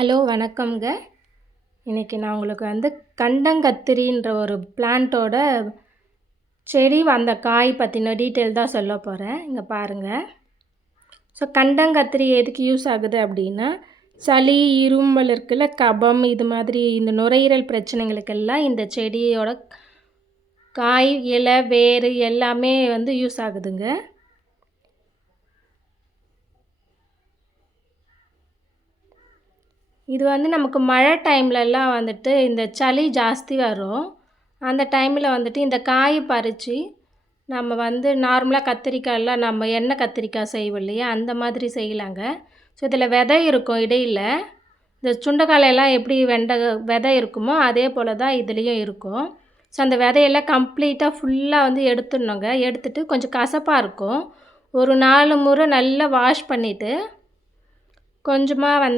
Hello வணக்கம்ங்க. இன்றைக்கி நான் உங்களுக்கு கண்டங்கத்திரின்ற ஒரு பிளான்ட்டோட செடி அந்த காய் பற்றின டீட்டெயில் தான் சொல்ல போகிறேன். இங்கே பாருங்கள். ஸோ கண்டங்கத்திரி எதுக்கு யூஸ் ஆகுது அப்படின்னா, சளி, இருமல் இருக்குல்ல, கபம், இது மாதிரி இந்த நுரையீரல் பிரச்சனைகளுக்கெல்லாம் இந்த செடியோட காய், இலை, வேர் எல்லாமே யூஸ் ஆகுதுங்க. இது நமக்கு மழை டைம்லலாம் இந்த சளி ஜாஸ்தி வரும். அந்த டைமில் இந்த காய் பறித்து நம்ம நார்மலாக கத்திரிக்காயெல்லாம் நம்ம எண்ணெய் கத்திரிக்காய் செய்வோம் இல்லையா, அந்த மாதிரி செய்யலாங்க. ஸோ இதில் விதை இருக்கும் இடையில். இந்த சுண்டைக்காயெல்லாம் எப்படி விதை இருக்குமோ அதே போல் தான் இதுலேயும் இருக்கும். ஸோ அந்த விதையெல்லாம் கம்ப்ளீட்டாக ஃபுல்லாக எடுத்துடணுங்க. எடுத்துகிட்டு கொஞ்சம் கசப்பாக இருக்கும். ஒரு 4 முறை நல்லா வாஷ் பண்ணிவிட்டு கொஞ்சமாக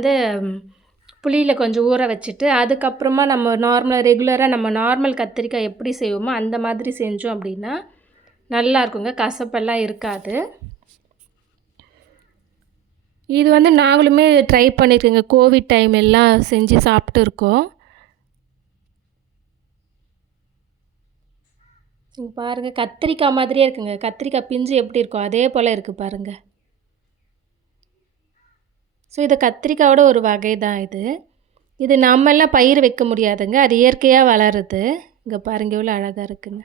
புளியில் கொஞ்சம் ஊற வச்சுட்டு, அதுக்கப்புறமா நம்ம ரெகுலராக நம்ம நார்மல் கத்திரிக்காய் எப்படி செய்வோமோ அந்த மாதிரி செஞ்சோம் அப்படின்னா நல்லாயிருக்குங்க. கசப்பெல்லாம் இருக்காது. இது நாங்களுமே ட்ரை பண்ணியிருக்கோங்க. கோவிட் டைம் எல்லாம் செஞ்சு சாப்பிட்டு இருக்கோம். இங்கே பாருங்கள், கத்திரிக்காய் மாதிரியே இருக்குங்க. கத்திரிக்காய் பிஞ்சு எப்படி இருக்கும் அதே போல் இருக்குது பாருங்கள். ஸோ இது கத்திரிக்காயோட ஒரு வகை தான் இது. இது நம்மெல்லாம் பயிர் வைக்க முடியாதுங்க. அது இயற்கையாக வளருது. இங்கே பாருங்கள் எவ்வளோ அழகாக இருக்குன்னு.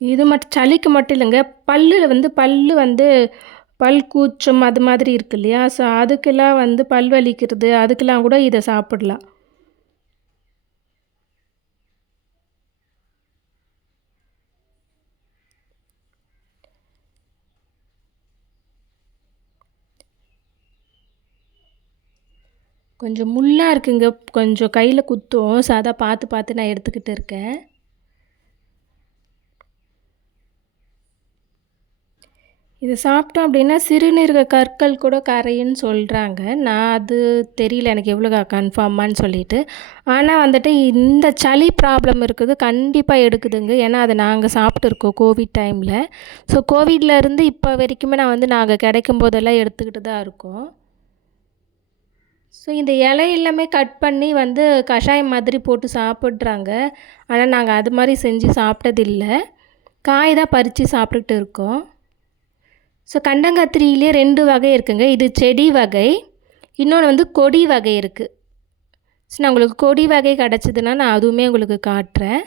இது மட்டும் சளிக்கு மட்டும் இல்லைங்க. பல் கூச்சம் அது மாதிரி இருக்கு இல்லையா, ஸோ அதுக்கெல்லாம் பல் வலிக்கிறது அதுக்கெல்லாம் கூட இதை சாப்பிடலாம். கொஞ்சம் முள்ளாக இருக்குங்க. கொஞ்சம் கையில் குத்தும். ஸோ அதை பார்த்து நான் எடுத்துக்கிட்டு இருக்கேன். இது சாப்பிட்டோம் அப்படின்னா சிறுநீரக கற்கள் கூட கரையுன்னு சொல்கிறாங்க. நான் அது தெரியல எனக்கு எவ்வளோ கன்ஃபார்மான்னு சொல்லிட்டு. ஆனால் இந்த சளி ப்ராப்ளம் இருக்குது கண்டிப்பாக எடுக்குதுங்க. ஏன்னா அதை நாங்கள் சாப்பிட்டுருக்கோம் கோவிட் டைமில். ஸோ கோவிட்லேருந்து இப்போ வரைக்குமே நாங்கள் கிடைக்கும் போதெல்லாம் எடுத்துக்கிட்டு தான் இருக்கோம். ஸோ இந்த இலை எல்லாமே கட் பண்ணி கஷாயம் மாதிரி போட்டு சாப்பிட்றாங்க. ஆனால் நாங்கள் அது மாதிரி செஞ்சு சாப்பிட்டதில்ல. காய் தான் பறித்து சாப்பிட்டுட்டு இருக்கோம். ஸோ கண்டங்கத்திரியிலே 2 வகை இருக்குங்க. இது செடி வகை, இன்னொன்று கொடி வகை இருக்குது. ஸோ நான் உங்களுக்கு கொடி வகை கிடச்சிதுன்னா நான் அதுவுமே உங்களுக்கு காட்டுறேன்.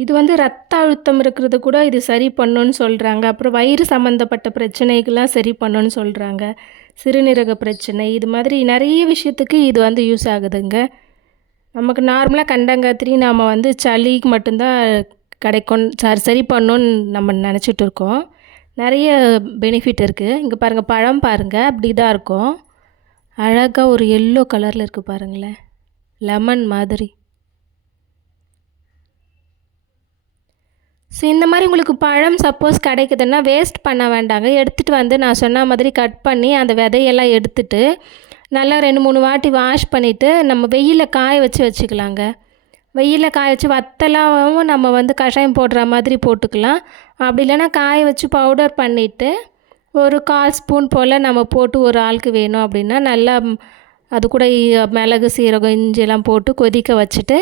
இது ரத்த அழுத்தம் இருக்கிறது கூட இது சரி பண்ணுன்னு சொல்கிறாங்க. அப்புறம் வயிறு சம்மந்தப்பட்ட பிரச்சனைகள்லாம் சரி பண்ணுன்னு சொல்கிறாங்க. சிறுநீரக பிரச்சனை இது மாதிரி நிறைய விஷயத்துக்கு இது யூஸ் ஆகுதுங்க. நமக்கு நார்மலாக கண்டங்கத்திரி நாம் சளிக்கு மட்டும்தான் கிடைக்கும், சரி பண்ணணுன்னு நம்ம நினச்சிட்டு இருக்கோம். நிறைய பெனிஃபிட் இருக்குது. இங்கே பாருங்கள், பழம் பாருங்கள், அப்படி தான் இருக்கும். அழகாக ஒரு எல்லோ கலரில் இருக்குது பாருங்களேன், லெமன் மாதிரி. ஸோ இந்த மாதிரி உங்களுக்கு பழம் சப்போஸ் கிடைக்குதுன்னா வேஸ்ட் பண்ண வேண்டாங்க. எடுத்துகிட்டு நான் சொன்ன மாதிரி கட் பண்ணி அந்த விதையெல்லாம் எடுத்துகிட்டு நல்லா 2-3 வாட்டி வாஷ் பண்ணிவிட்டு நம்ம வெயிலில் காய வச்சுக்கலாங்க. வெயிலில் காய வச்சு வத்தலாகவும் நம்ம கஷாயம் போடுற மாதிரி போட்டுக்கலாம். அப்படி இல்லைன்னா காய வச்சு பவுடர் பண்ணிவிட்டு ஒரு 1/4 ஸ்பூன் போல் நம்ம போட்டு ஒரு ஆளுக்கு வேணும் அப்படின்னா நல்லா அது கூட மிளகு, சீரகம், இஞ்சியெல்லாம் போட்டு கொதிக்க வச்சுட்டு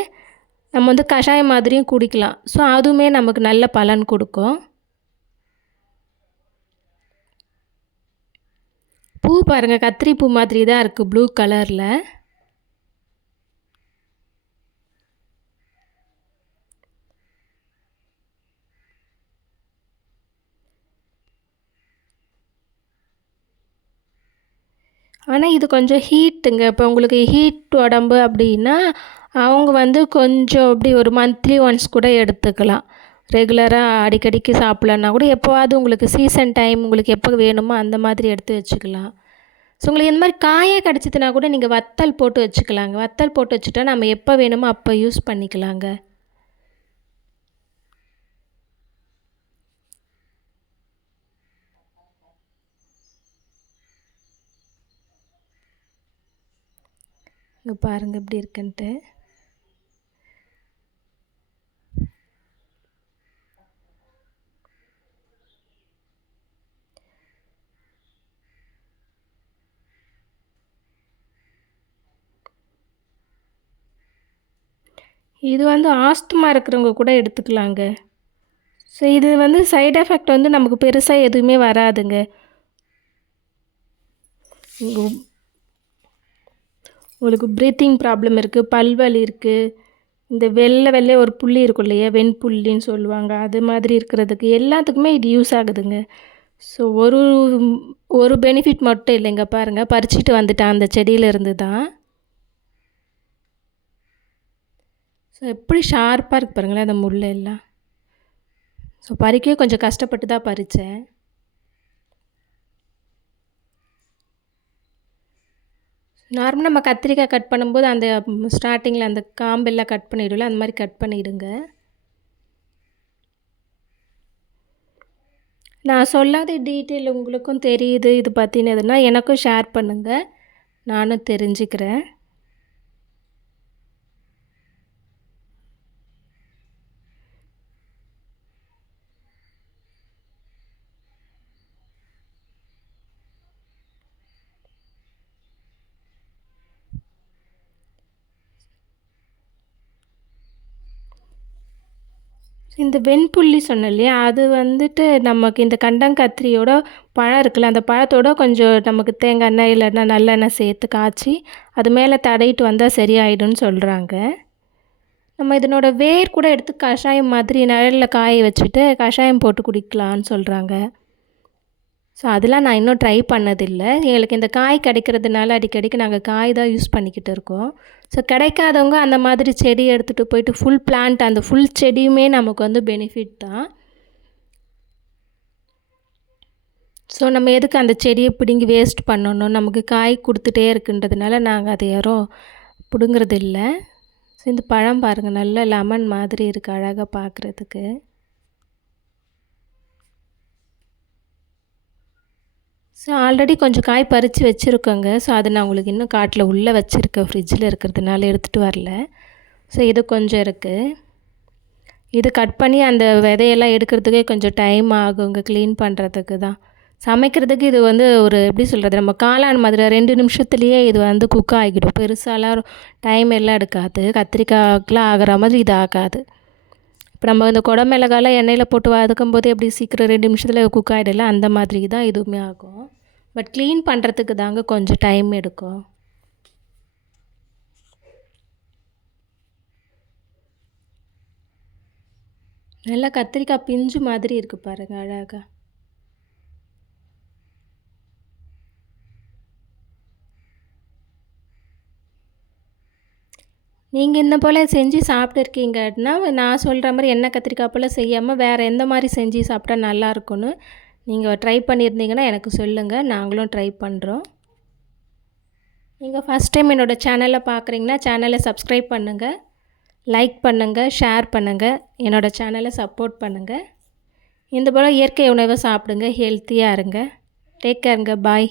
நம்ம கஷாயம் மாதிரியும் குடிக்கலாம். ஸோ அதுவுமே நமக்கு நல்ல பலன் கொடுக்கும். பூ பாருங்கள், கத்திரி பூ மாதிரி தான் இருக்குது ப்ளூ கலரில். ஆனால் இது கொஞ்சம் ஹீட்டுங்க. இப்போ உங்களுக்கு ஹீட் உடம்பு அப்படின்னா அவங்க கொஞ்சம் அப்படி ஒரு மந்த்லி ஒன்ஸ் கூட எடுத்துக்கலாம். ரெகுலராக அடிக்கடிக்கு சாப்பிட்லன்னா கூட எப்போவாவது உங்களுக்கு சீசன் டைம் உங்களுக்கு எப்போ வேணுமோ அந்த மாதிரி எடுத்து வச்சுக்கலாம். ஸோ உங்களுக்கு இந்த மாதிரி காயாக கிடச்சிதுன்னா கூட நீங்கள் வத்தல் போட்டு வச்சுக்கலாங்க. வத்தல் போட்டு வச்சுட்டா நம்ம எப்போ வேணுமோ அப்போ யூஸ் பண்ணிக்கலாங்க. இங்கே பாருங்கள் எப்படி இருக்குன்ட்டு. இது வந்து ஆஸ்துமா இருக்கிறவங்க கூட எடுத்துக்கலாங்க. ஸோ இது வந்து சைடு எஃபெக்ட் வந்து நமக்கு பெருசாக எதுவுமே வராதுங்க. உங்களுக்கு ப்ரீத்திங் ப்ராப்ளம் இருக்குது, பல்வலி இருக்குது, இந்த வெள்ளை ஒரு புள்ளி இருக்கும் இல்லையா, வெண்புள்ளின்னு சொல்லுவாங்க, அது மாதிரி இருக்கிறதுக்கு எல்லாத்துக்குமே இது யூஸ் ஆகுதுங்க. ஸோ ஒரு பெனிஃபிட் மட்டும் இல்லைங்க. பாருங்கள், பறிச்சுட்டு வந்துட்டேன் அந்த செடியிலேருந்து தான். ஸோ எப்படி ஷார்ப்பாக இருக்குது பாருங்களேன் அந்த முள் எல்லாம். ஸோ பறிக்கவே கொஞ்சம் கஷ்டப்பட்டு தான் பறித்தேன். நார்மலாக நம்ம கத்திரிக்காய் கட் பண்ணும்போது அந்த ஸ்டார்டிங்கில் அந்த காம்பெல்லாம் கட் பண்ணிவிடல, அந்த மாதிரி கட் பண்ணிவிடுங்க. நான் சொல்லாத டீட்டெயில் உங்களுக்கும் தெரியுது இது பற்றினதுன்னா எனக்கும் ஷேர் பண்ணுங்கள், நானும் தெரிஞ்சுக்கிறேன். இந்த வெண்புள்ளி சொன்னேன் இல்லையா, அது வந்துட்டு நமக்கு இந்த கண்டங்கத்திரியோட பழம் இருக்குல்ல, அந்த பழத்தோட கொஞ்சம் நமக்கு தேங்காய் எண்ணெய் இல்லைன்னா நல்லெண்ணெய் சேர்த்து காய்ச்சி அது மேலே தடவிட்டு வந்தால் சரியாயிடும்னு சொல்கிறாங்க. நம்ம இதனோட வேர் கூட எடுத்து கஷாயம் மாதிரி நிழலில் காய வச்சுட்டு கஷாயம் போட்டு குடிக்கலான்னு சொல்கிறாங்க. ஸோ அதெல்லாம் நான் இன்னும் ட்ரை பண்ணதில்லை. எங்களுக்கு இந்த காய் கிடைக்கிறதுனால அடிக்கடிக்கு நாங்கள் காய் தான் யூஸ் பண்ணிக்கிட்டு இருக்கோம். ஸோ கிடைக்காதவங்க அந்த மாதிரி செடி எடுத்துகிட்டு போயிட்டு ஃபுல் பிளான்ட் அந்த ஃபுல் செடியுமே நமக்கு வந்து பெனிஃபிட் தான். ஸோ நம்ம எதுக்கு அந்த செடியை பிடுங்கி வேஸ்ட் பண்ணணும், நமக்கு காய் கொடுத்துட்டே இருக்குன்றதுனால நாங்கள் அதை யாரும் பிடுங்கிறது இல்லை. ஸோ இந்த பழம் பாருங்கள், நல்ல லெமன் மாதிரி இருக்குது அழகாக பார்க்குறதுக்கு. ஸோ ஆல்ரெடி கொஞ்சம் காய் பறித்து வச்சுருக்கோங்க. ஸோ அதை நான் உங்களுக்கு இன்னும் காட்டில் உள்ளே வச்சுருக்கேன், ஃப்ரிட்ஜில் இருக்கிறதுனால எடுத்துகிட்டு வரல. ஸோ இது கொஞ்சம் இருக்குது. இது கட் பண்ணி அந்த விதையெல்லாம் எடுக்கிறதுக்கே கொஞ்சம் டைம் ஆகுங்க, க்ளீன் பண்ணுறதுக்கு தான். சமைக்கிறதுக்கு இது வந்து ஒரு எப்படி சொல்கிறது, நம்ம காளான் மாதிரி 2 நிமிஷத்துலேயே இது வந்து குக் ஆகிடும். பெருசாலாம் டைம் எல்லாம் எடுக்காது, கத்திரிக்காய்க்கெலாம் ஆகிற மாதிரி இது ஆகாது. இப்போ நம்ம இந்த குடமிளகாலாம் எண்ணெயில் போட்டு வதக்கும் போது எப்படி சீக்கிரம் 2 நிமிஷத்தில் குக் ஆகிடல, அந்த மாதிரி தான் இதுவுமே ஆகும். பட் க்ளீன் பண்ணுறதுக்கு தாங்க கொஞ்சம் டைம் எடுக்கும். நல்லா கத்திரிக்காய் பிஞ்சு மாதிரி இருக்குது பாருங்கள் அழகாக. நீங்கள் இந்த போல் செஞ்சு சாப்பிட்டுருக்கீங்கன்னா நான் சொல்கிற மாதிரி எண்ணெய் கத்திரிக்காய் போல் செய்யாமல் வேறு எந்த மாதிரி செஞ்சு சாப்பிட்டா நல்லாயிருக்குன்னு நீங்கள் ட்ரை பண்ணியிருந்தீங்கன்னா எனக்கு சொல்லுங்கள், நாங்களும் ட்ரை பண்ணுறோம். நீங்கள் ஃபஸ்ட் டைம் என்னோடய சேனலை பார்க்குறீங்கன்னா சேனலை சப்ஸ்கிரைப் பண்ணுங்கள், லைக் பண்ணுங்கள், ஷேர் பண்ணுங்கள், என்னோடய சேனலை சப்போர்ட் பண்ணுங்கள். இந்த போல் இயற்கை உணவை சாப்பிடுங்க, ஹெல்த்தியாக இருங்க. டேக் கேருங்க, பாய்.